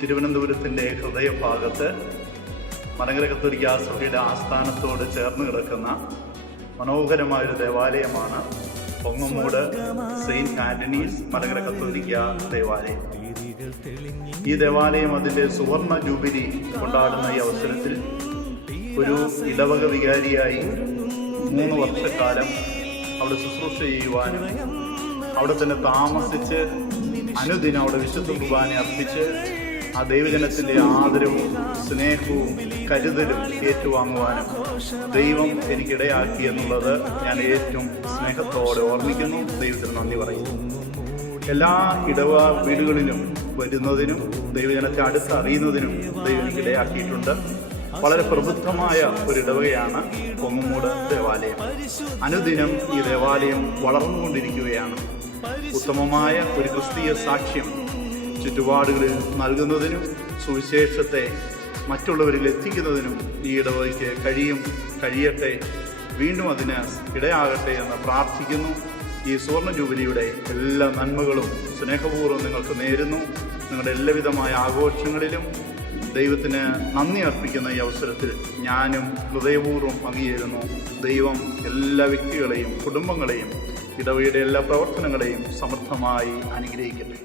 തിരുവനന്തപുരത്തിന്റെ ഹൃദയഭാഗത്ത് മലങ്കര കത്തോലിക്ക സഭയുടെ ആസ്ഥാനത്തോട് ചേർന്ന് കിടക്കുന്ന മനോഹരമായൊരു ദേവാലയമാണ് Pongumoodu Saint Antony's Malankara Catholic ദേവാലയം. ഈ ദേവാലയം അതിന്റെ സുവർണ ജൂബിലി കൊണ്ടാടുന്ന ഈ അവസരത്തിൽ ഒരു ഇടവക വികാരിയായി മൂന്ന് വർഷക്കാലം അവിടെ ശുശ്രൂഷ ചെയ്യുവാനും അവിടെ തന്നെ താമസിച്ച് അനുദിനം അവിടെ വിശുദ്ധ കുർബാന അർപ്പിച്ച് ആ ദൈവജനത്തിന്റെ ആദരവും സ്നേഹവും കരുതലും ഏറ്റുവാങ്ങുവാനും ദൈവം എനിക്കിടയാക്കി എന്നുള്ളത് ഞാൻ ഏറ്റവും സ്നേഹത്തോടെ ഓർമ്മിക്കുന്നു. ദൈവത്തിന് നന്ദി പറയുന്നു. എല്ലാ ഇടവ വീടുകളിലും വരുന്നതിനും ദൈവജനത്തെ അടുത്തറിയുന്നതിനും ദൈവം എനിക്കിടയാക്കിയിട്ടുണ്ട് വളരെ പ്രബുദ്ധമായ ഒരു ഇടവകയാണ് കൊങ്ങമൂട് ദേവാലയം. അനുദിനം ഈ ദേവാലയം വളർന്നുകൊണ്ടിരിക്കുകയാണ്. ഉത്തമമായ ഒരു ക്രിസ്തീയ സാക്ഷ്യം ചുറ്റുപാടുകളിൽ നൽകുന്നതിനും സുവിശേഷത്തെ മറ്റുള്ളവരിൽ എത്തിക്കുന്നതിനും ഈ ഇടവഴിക്ക് കഴിയും കഴിയട്ടെ. വീണ്ടും അതിന് ഇടയാകട്ടെ എന്ന് പ്രാർത്ഥിക്കുന്നു. ഈ സുവർണ ജൂബിലിയുടെ എല്ലാ നന്മകളും സ്നേഹപൂർവം നിങ്ങൾക്ക് നേരുന്നു. നിങ്ങളുടെ എല്ലാവിധമായ ആഘോഷങ്ങളിലും ദൈവത്തിന് നന്ദി അർപ്പിക്കുന്ന ഈ അവസരത്തിൽ ഞാനും ഹൃദയപൂർവം പങ്കുചേരുന്നു ദൈവം എല്ലാ വ്യക്തികളെയും കുടുംബങ്ങളെയും ഇടവയുടെ എല്ലാ പ്രവർത്തനങ്ങളെയും സമർത്ഥമായി അനുഗ്രഹിക്കട്ടെ.